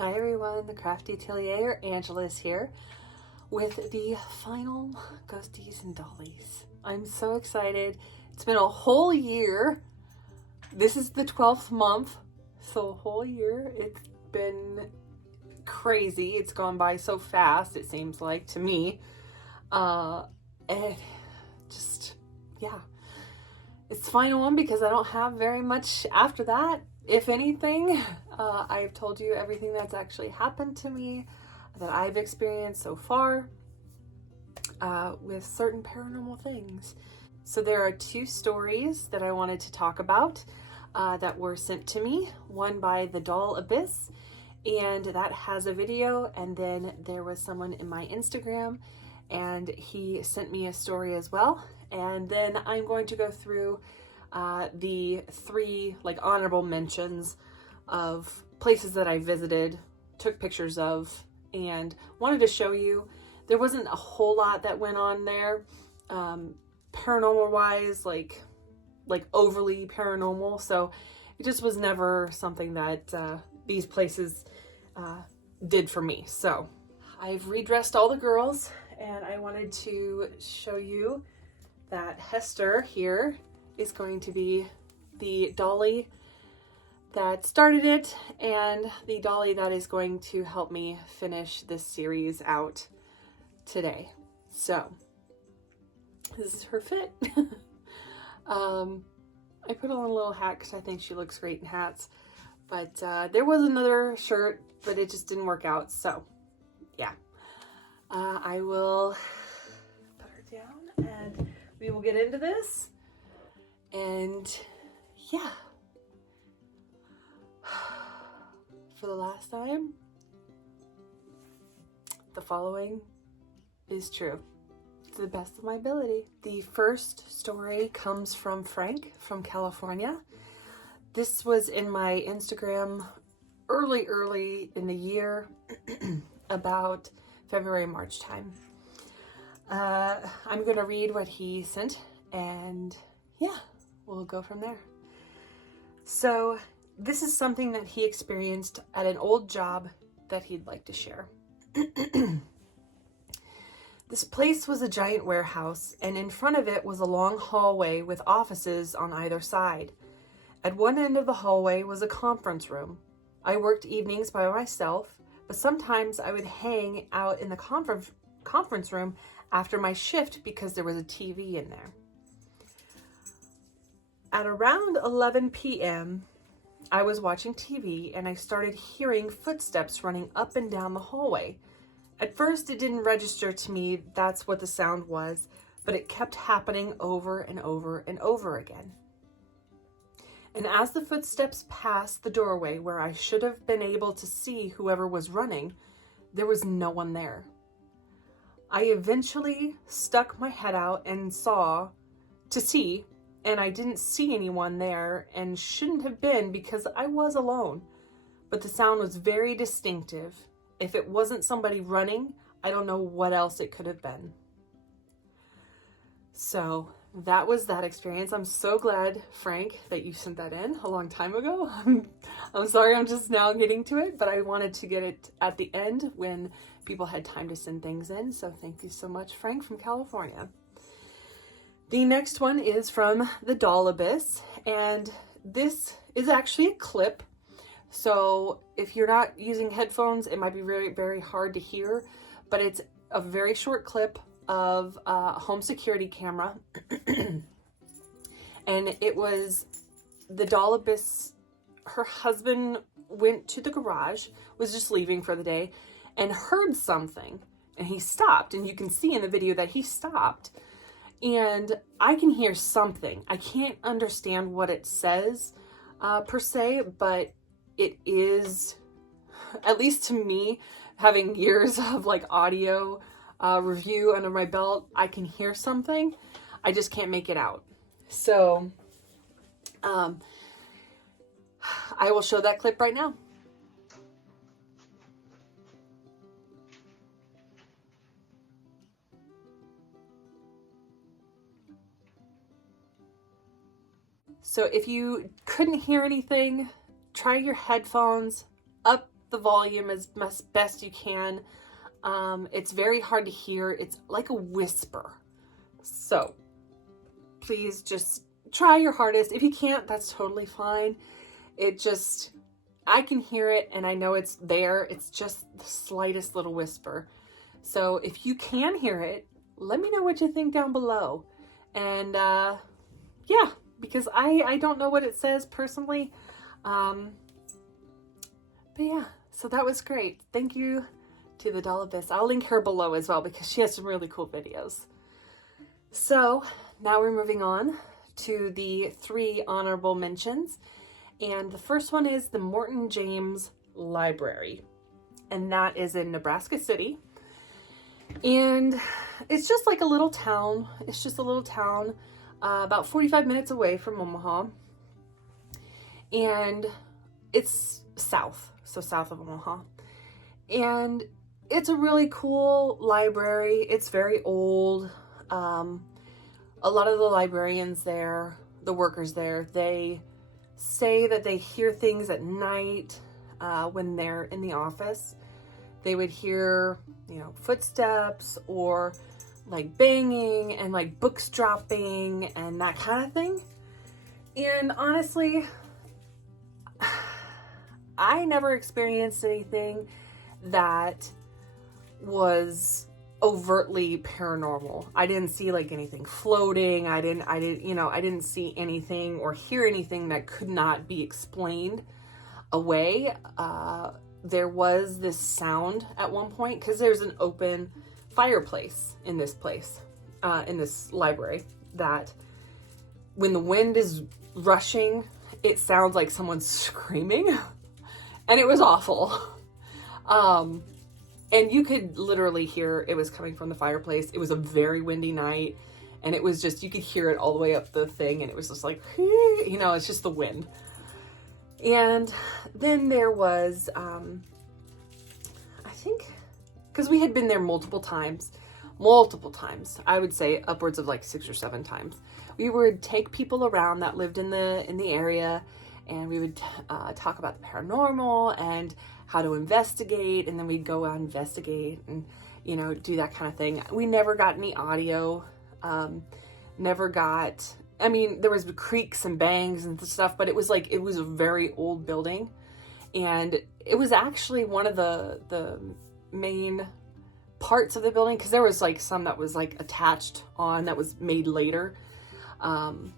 Hi everyone, the Crafty Atelier, Angela is here with the final Ghosties and Dollies. I'm so excited. It's been a whole year. This is the 12th month, so a whole year. It's been crazy. It's gone by so fast, it seems like, to me. And just, yeah. It's the final one because I don't have very much after that. If anything, I've told you everything that's actually happened to me, that I've experienced so far with certain paranormal things. So there are two stories that I wanted to talk about that were sent to me. One by The Doll Abyss, and that has a video. And then there was someone in my Instagram, and he sent me a story as well. And then I'm going to go through the three honorable mentions of places that I visited, took pictures of, and wanted to show you. There wasn't a whole lot that went on there, paranormal wise, like overly paranormal. So it just was never something that these places did for me. So I've redressed all the girls, and I wanted to show you that Hester here is going to be the dolly that started it and the dolly that is going to help me finish this series out today. So this is her fit. I put on a little hat because I think she looks great in hats, but there was another shirt, but it just didn't work out. So yeah, I will put her down and we will get into this. And yeah, for the last time, the following is true to the best of my ability. The first story comes from Frank from California. This was in my Instagram early in the year, about February, March time. I'm gonna read what he sent, and yeah, we'll go from there. So this is something that he experienced at an old job that he'd like to share. This place was a giant warehouse, and in front of it was a long hallway with offices on either side. At one end of the hallway was a conference room. I worked evenings by myself, but sometimes I would hang out in the conference room after my shift because there was a TV in there. At around 11 p.m., I was watching TV and I started hearing footsteps running up and down the hallway. At first, it didn't register to me that's what the sound was, but it kept happening over and over and over again. And as the footsteps passed the doorway where I should have been able to see whoever was running, there was no one there. I eventually stuck my head out and and I didn't see anyone there, and shouldn't have been because I was alone. But the sound was very distinctive. If it wasn't somebody running, I don't know what else it could have been. So that was that experience. I'm so glad, Frank, that you sent that in a long time ago. I'm sorry I'm just now getting to it, but I wanted to get it at the end when people had time to send things in. So thank you so much, Frank from California. The next one is from The Doll Abyss, and this is actually a clip. So if you're not using headphones, it might be very, very hard to hear, but it's a very short clip of a home security camera. And it was The Doll Abyss. Her husband went to the garage, was just leaving for the day, and heard something, and he stopped. And you can see in the video that he stopped. And I can hear something. I can't understand what it says per se, but it is, at least to me, having years of audio review under my belt, I can hear something. I just can't make it out. So I will show that clip right now. So if you couldn't hear anything, try your headphones up the volume as best you can. It's very hard to hear. It's like a whisper. So please just try your hardest. If you can't, that's totally fine. I can hear it and I know it's there. It's just the slightest little whisper. So if you can hear it, let me know what you think down below. And yeah, because I don't know what it says personally. But yeah, so that was great. Thank you to the Doll Abyss. I'll link her below as well because she has some really cool videos. So now we're moving on to the 3 honorable mentions. And the first one is the Morton James Library. And that is in Nebraska City. And it's just like a little town. It's just a little town about 45 minutes away from Omaha. And it's south, so south of Omaha. And it's a really cool library. It's very old. A lot of the librarians there, the workers there, they say that they hear things at night when they're in the office. They would hear, footsteps or like banging and like books dropping and that kind of thing. And honestly, I never experienced anything that was overtly paranormal. I didn't see like anything floating. I didn't see anything or hear anything that could not be explained away. There was this sound at one point because there's an open fireplace in this place, in this library, that when the wind is rushing, it sounds like someone's screaming, and it was awful. And you could literally hear it was coming from the fireplace. It was a very windy night, and it was just, you could hear it all the way up the thing, and it was just like, it's just the wind. And then there was, I think, because we had been there multiple times, I would say upwards of like 6 or 7 times. We would take people around that lived in the area, and we would talk about the paranormal and how to investigate, and then we'd go out and investigate and, do that kind of thing. We never got any audio, there was creaks and bangs and stuff, but it was a very old building, and it was actually one of the main parts of the building, because there was like some that was like attached on that was made later, and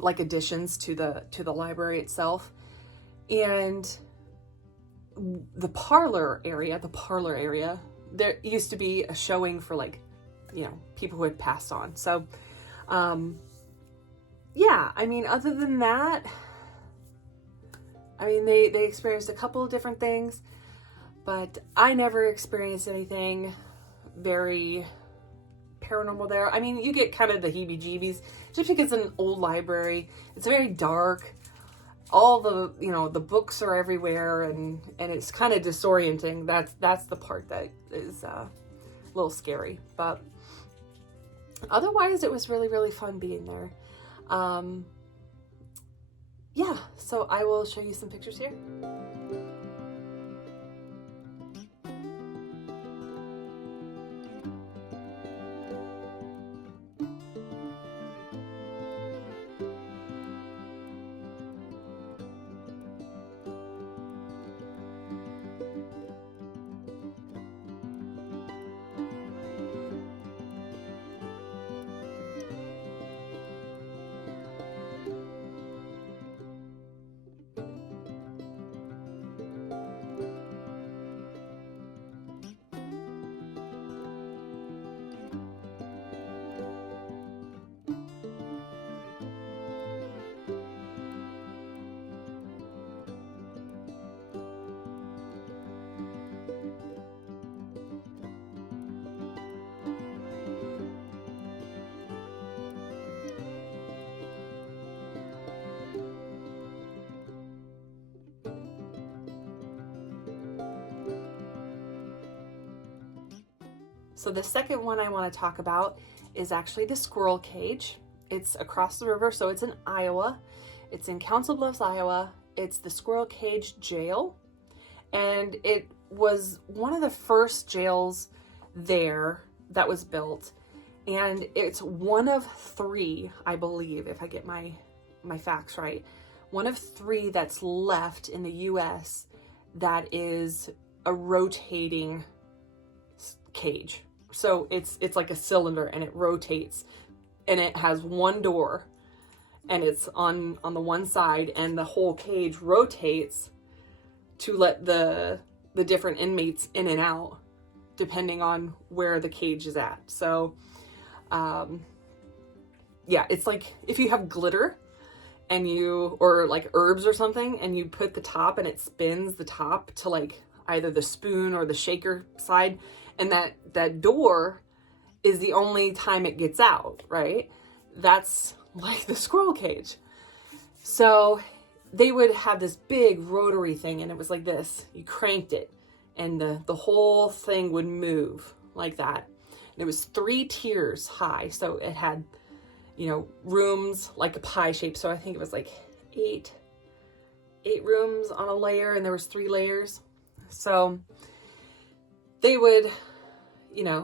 like additions to the library itself. And the parlor area, there used to be a showing for like, people who had passed on. So, yeah, other than that, they experienced a couple of different things, but I never experienced anything very paranormal there. You get kind of the heebie-jeebies just because it's an old library. It's very dark. All the, the books are everywhere, and it's kind of disorienting. That's the part that is a little scary, but otherwise it was really, really fun being there. Yeah, so I will show you some pictures here. So the second one I want to talk about is actually the squirrel cage. It's across the river, so it's in Iowa. It's in Council Bluffs, Iowa. It's the Squirrel Cage Jail. And it was one of the first jails there that was built. And it's one of 3, I believe, if I get my facts right, one of 3 that's left in the US that is a rotating cage. So it's like a cylinder, and it rotates, and it has one door, and it's on the one side, and the whole cage rotates to let the different inmates in and out depending on where the cage is at. So yeah, it's like if you have glitter and or like herbs or something, and you put the top and it spins the top to like either the spoon or the shaker side, and that door is the only time it gets out, right? That's like the squirrel cage. So they would have this big rotary thing, and it was like this. You cranked it, and the whole thing would move like that. And it was 3 tiers high. So it had, rooms like a pie shape. So I think it was like 8 rooms on a layer, and there was 3 layers. So they would,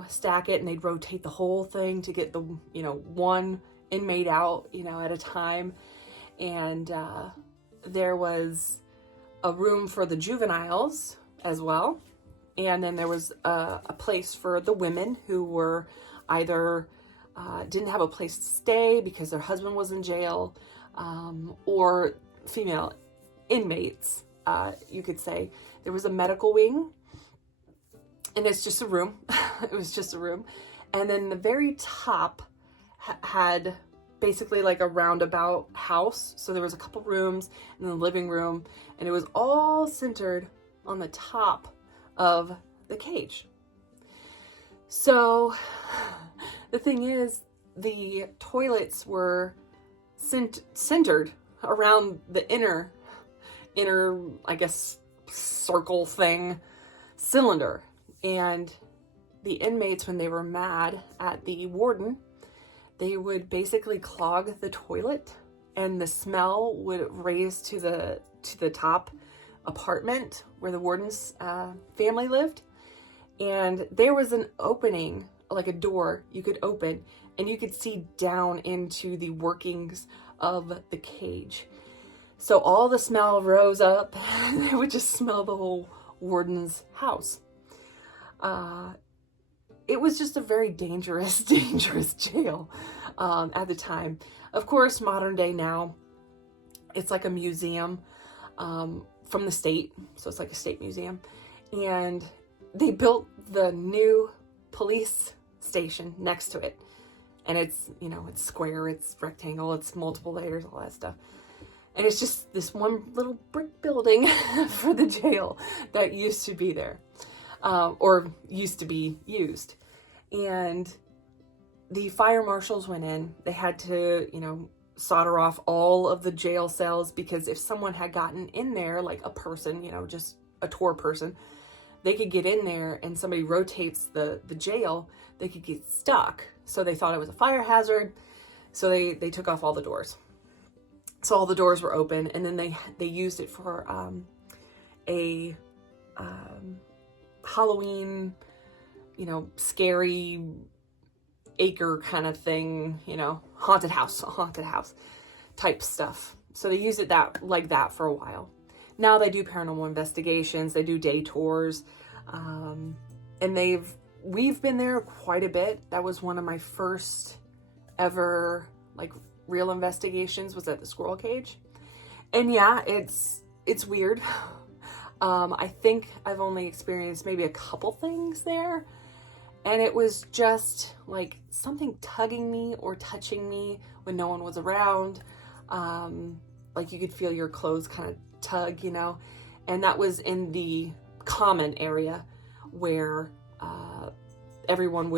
stack it, and they'd rotate the whole thing to get the, one inmate out, at a time. And there was a room for the juveniles as well. And then there was a place for the women who were either didn't have a place to stay because their husband was in jail, or female inmates, you could say. There was a medical wing, and it's just a room. It was just a room. And then the very top had basically like a roundabout house. So there was a couple rooms and the living room, and it was all centered on the top of the cage. So the thing is, the toilets were centered around the inner, I guess, circle thing, cylinder. And the inmates, when they were mad at the warden, they would basically clog the toilet, and the smell would raise to the top apartment where the warden's family lived. And there was an opening, like a door you could open, and you could see down into the workings of the cage. So all the smell rose up, and they would just smell the whole warden's house. It was just a very dangerous jail at the time. Of course, modern day now, it's like a museum from the state. So it's like a state museum. And they built the new police station next to it. And it's, it's square, it's rectangle, it's multiple layers, all that stuff. And it's just this one little brick building for the jail that used to be there, or used to be used. And the fire marshals went in. They had to, solder off all of the jail cells, because if someone had gotten in there, like a person, just a tour person, they could get in there, and somebody rotates the jail, they could get stuck. So they thought it was a fire hazard. So they took off all the doors. So all the doors were open, and then they used it for a Halloween, scary acre kind of thing, haunted house type stuff. So they used it like that for a while. Now they do paranormal investigations, they do day tours, and we've been there quite a bit. That was one of my first ever like real investigations, was at the squirrel cage. And yeah, it's weird. I think I've only experienced maybe a couple things there, and it was just like something tugging me or touching me when no one was around. Like you could feel your clothes kind of tug, and that was in the common area where everyone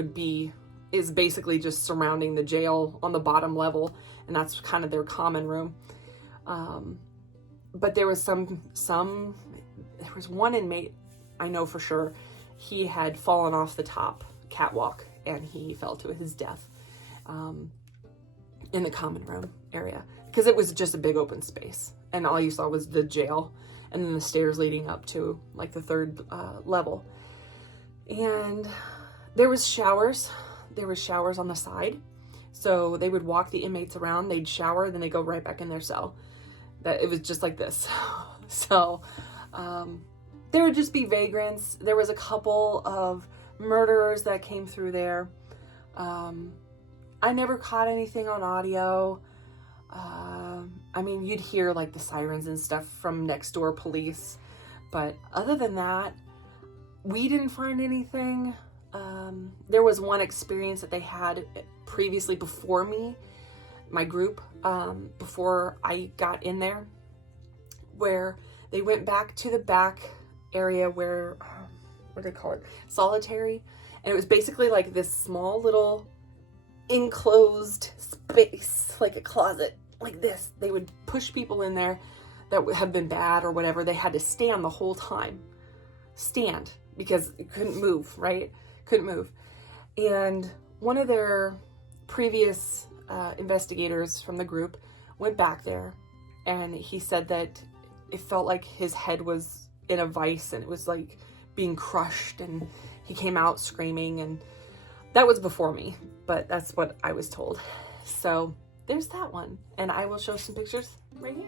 is basically just surrounding the jail on the bottom level, and that's kind of their common room. But there was there was one inmate, I know for sure, he had fallen off the top catwalk, and he fell to his death in the common room area, because it was just a big open space, and all you saw was the jail, and then the stairs leading up to like the third level. And there was showers. There was showers on the side. So they would walk the inmates around, they'd shower, then they go right back in their cell. That it was just like this. So there would just be vagrants. There was a couple of murderers that came through there. I never caught anything on audio. I mean, you'd hear like the sirens and stuff from next door police, but other than that, we didn't find anything. There was one experience that they had previously before me, my group, before I got in there, where they went back to the back area where, what do they call it? Solitary. And it was basically like this small little enclosed space, like a closet, like this. They would push people in there that have been bad or whatever. They had to stand the whole time. Stand, because it couldn't move, right? Couldn't move. And one of their previous investigators from the group went back there, and he said that it felt like his head was in a vice and it was like being crushed, and he came out screaming. And that was before me, but that's what I was told. So there's that one, and I will show some pictures right here.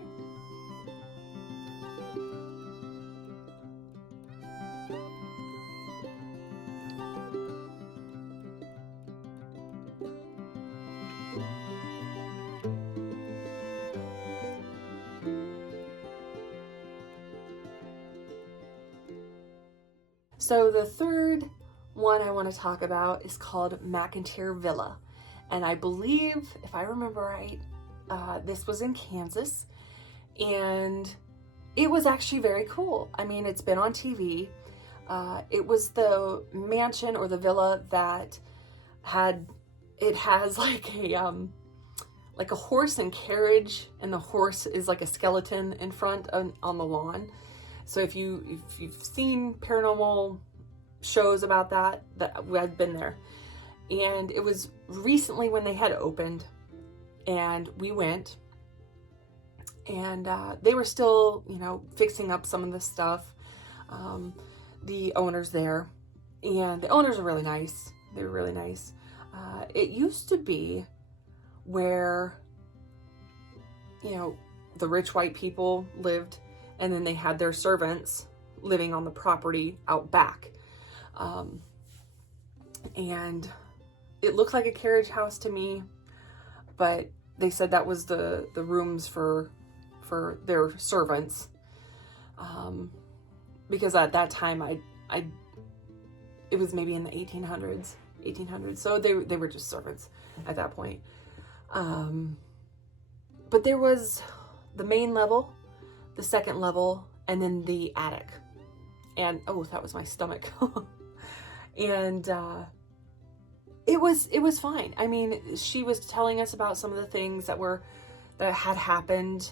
So the third one I want to talk about is called McIntyre Villa. And I believe, if I remember right, this was in Kansas. And it was actually very cool. I mean, it's been on TV. It was the mansion or the villa that has like a horse and carriage, and the horse is like a skeleton in front on the lawn. So if you've seen paranormal shows about that I've been there. And it was recently when they had opened, and we went, and they were still, fixing up some of the stuff. The owners there, and the owners are really nice. They were really nice. It used to be where, the rich white people lived, and then they had their servants living on the property out back. And it looked like a carriage house to me, but they said that was the rooms for their servants. Because at that time it was maybe in the 1800s. So they were just servants at that point. But there was the main level, the second level, and then the attic. And oh, that was my stomach. And it was fine. I mean, she was telling us about some of the things that had happened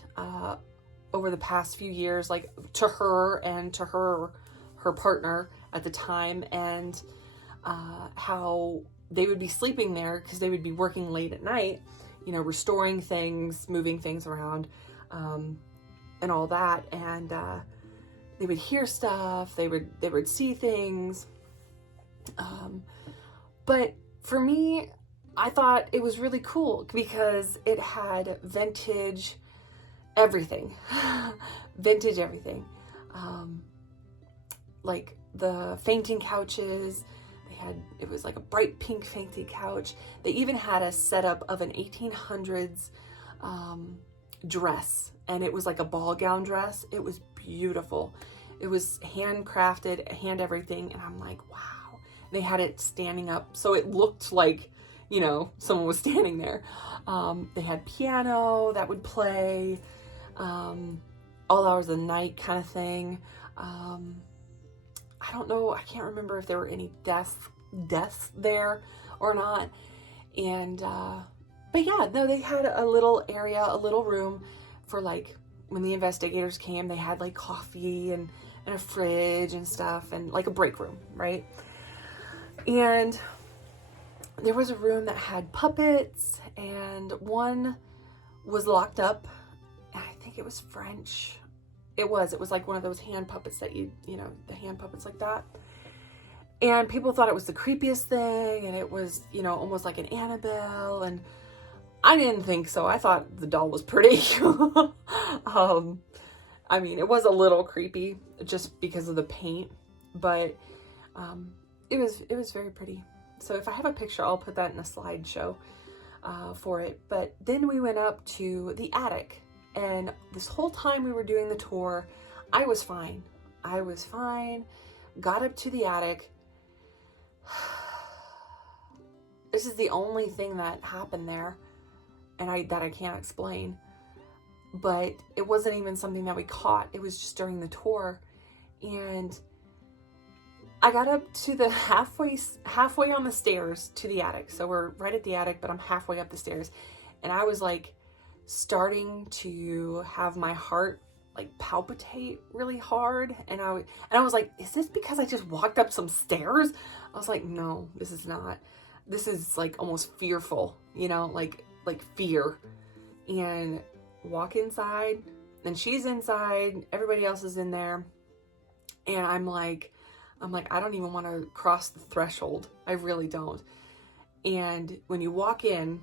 over the past few years, like to her and to her partner at the time, and how they would be sleeping there because they would be working late at night, restoring things, moving things around, and all that. And they would hear stuff, they would see things. But for me, I thought it was really cool because it had vintage everything. Vintage everything. Like the fainting couches, it was like a bright pink fainting couch. They even had a setup of an 1800s dress, and it was like a ball gown dress. It was beautiful. It was handcrafted, hand everything, and I'm like, wow. They had it standing up, so it looked like, someone was standing there. They had piano that would play, all hours of the night kind of thing. I don't know, I can't remember if there were any deaths there or not. And, but yeah, no, they had a little area, a little room for like, when the investigators came, they had like coffee and a fridge and stuff, and like a break room, right? And there was a room that had puppets, and one was locked up, and I think it was French. It was like one of those hand puppets that you know, the hand puppets like that. And people thought it was the creepiest thing, and it was, you know, almost like an Annabelle, and I didn't think so. I thought the doll was pretty. I mean, it was a little creepy just because of the paint, but it was very pretty. So if I have a picture, I'll put that in a slideshow for it. But then we went up to the attic, and this whole time we were doing the tour, I was fine. I was fine. Got up to the attic. This is the only thing that happened there, and that I can't explain. But it wasn't even something that we caught. It was just during the tour, and I got up to the halfway on the stairs to the attic. So we're right at the attic, but I'm halfway up the stairs, and I was like starting to have my heart like palpitate really hard, and I was like, is this because I just walked up some stairs? I was like, no, this is not. This is like almost fearful, you know, like fear. And walk inside, and she's inside, everybody else is in there, and I'm like, I don't even want to cross the threshold. I really don't. And when you walk in,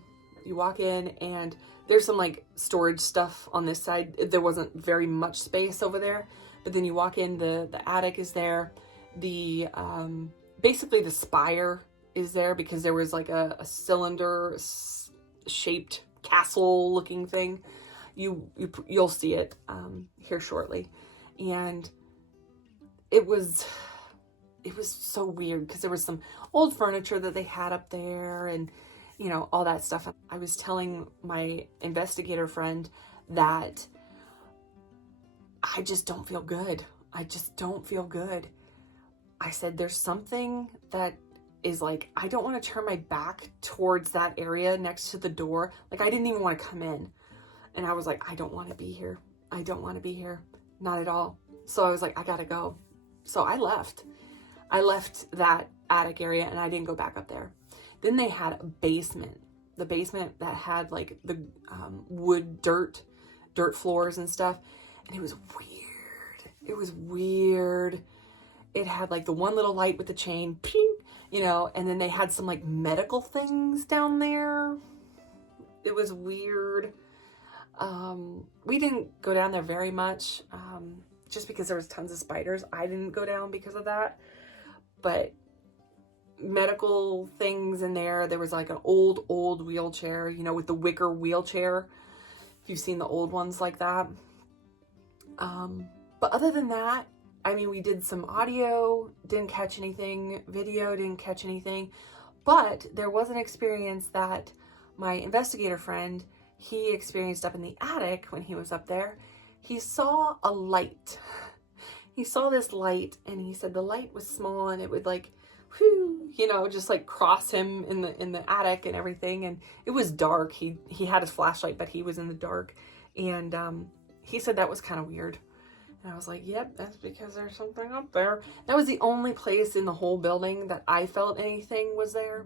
and there's some like storage stuff on this side. There wasn't very much space over there, but then you walk in, the attic is there. The basically the spire is there because there was like a cylinder shaped castle looking thing. You'll see it here shortly. And it was so weird because there was some old furniture that they had up there, and you know, all that stuff. I was telling my investigator friend that I just don't feel good. I just don't feel good. I said, there's something that is like, I don't want to turn my back towards that area next to the door. Like, I didn't even want to come in. And I was like, I don't want to be here. I don't want to be here. Not at all. So I was like, I gotta go. So I left. I left that attic area, and I didn't go back up there. Then they had a basement. The basement that had like the wood dirt floors and stuff. And it was weird. It was weird. It had like the one little light with the chain, ping, you know, and then they had some like medical things down there. It was weird. We didn't go down there very much, just because there was tons of spiders. I didn't go down because of that, but medical things in there. There was like an old wheelchair, you know, with the wicker wheelchair. If you've seen the old ones like that. But other than that, I mean, we did some audio, didn't catch anything, video, didn't catch anything, but there was an experience that my investigator friend, he experienced up in the attic when he was up there. He saw a light. He saw this light, and he said the light was small, and it would like, whew, you know, just like cross him in the attic and everything. And it was dark. He had his flashlight, but he was in the dark. And he said that was kind of weird. And I was like, yep, that's because there's something up there. That was the only place in the whole building that I felt anything was there.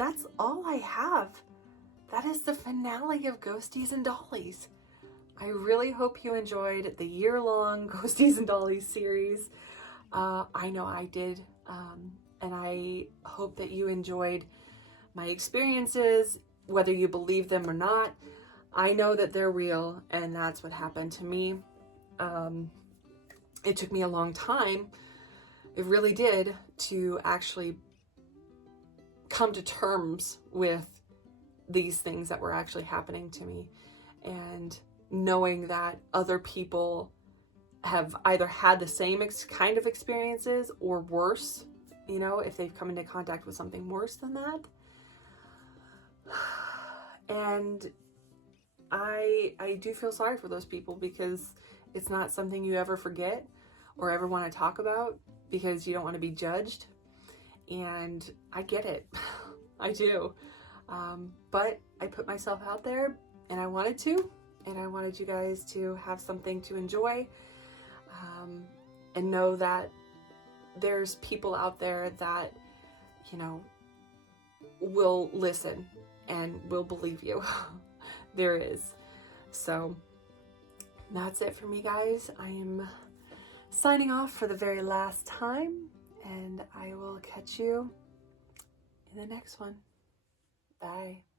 that's all I have. That is the finale of Ghosties and Dollies. I really hope you enjoyed the year-long Ghosties and Dollies series. I know I did, and I hope that you enjoyed my experiences, whether you believe them or not. I know that they're real, and that's what happened to me. It took me a long time, it really did, to actually come to terms with these things that were actually happening to me, and knowing that other people have either had the same kind of experiences or worse, you know, if they've come into contact with something worse than that. And I do feel sorry for those people, because it's not something you ever forget or ever want to talk about, because you don't want to be judged. And I get it. I do. But I put myself out there, and I wanted to, and I wanted you guys to have something to enjoy, and know that there's people out there that, you know, will listen and will believe you. There is. So that's it for me, guys. I am signing off for the very last time, and I will catch you in the next one. Bye.